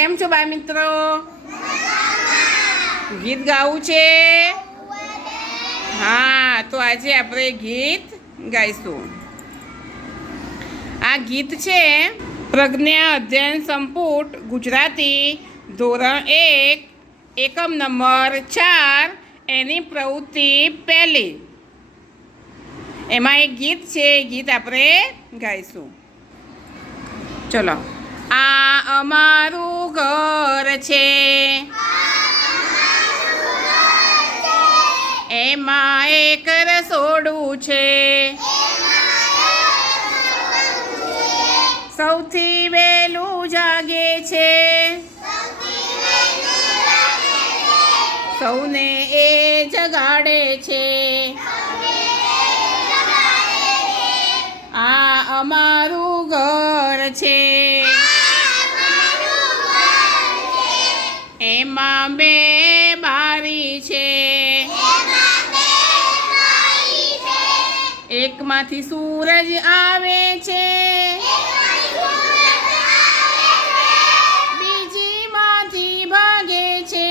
કેમ છો બાય મિત્રો? ગીત ગાવું છે? હા, તો આજે આપણે ગીત ગાઈશું. આ ગીત છે પ્રજ્ઞા અધ્યયન સંપુટ, ગુજરાતી, ધોરણ એક, એકમ નંબર ચાર, એની પ્રવૃત્તિ પહેલી. એમાં એક ગીત છે, એ ગીત આપણે ગાઈશું. ચલો. આ અમારું ઘર છે. એમાં એક રસોડું છે. સૌથી વહેલું જાગે છે. સૌને એ જગાડે છે. આ અમારું ઘર છે. એમાં બે બારી છે. એકમાંથી સૂરજ આવે છે. બીજીમાંથી ભાગે છે.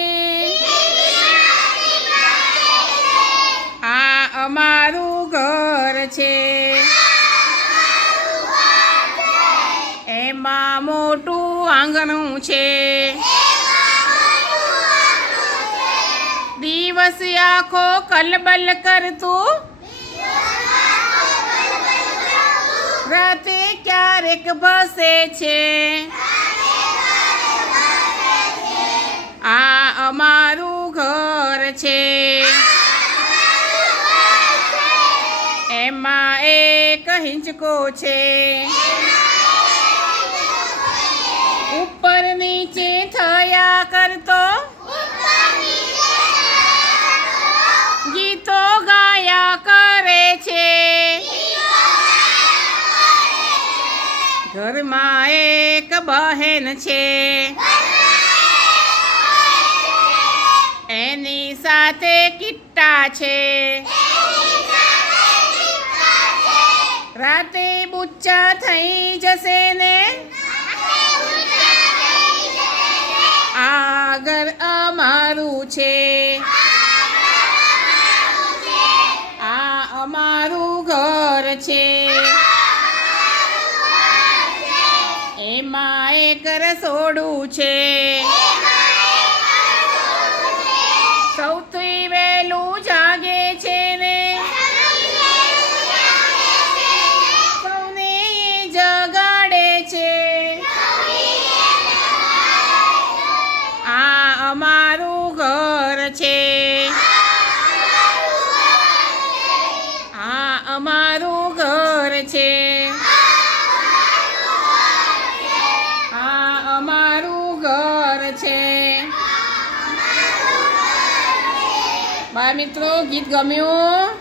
આ અમારું ઘર છે. એમાં મોટું આંગણું છે. દિવસ આખો કલબલ કરતું? રાતે ક્યારેક ભસે છે? આ અમારું ઘર છે. એમાં એક હિંચકો છે. ઉપર નીચે થયા કરતો ઘરમાં એક બહેન છે. એની સાથે કિટ્ટા છે. રાતે બુચ્ચા થઈ જશે ને. આગળ અમારું છે. આ અમારું ઘર છે એમાં એક રસોડું છે. બાળ મિત્રો ગીત ગમ્યું?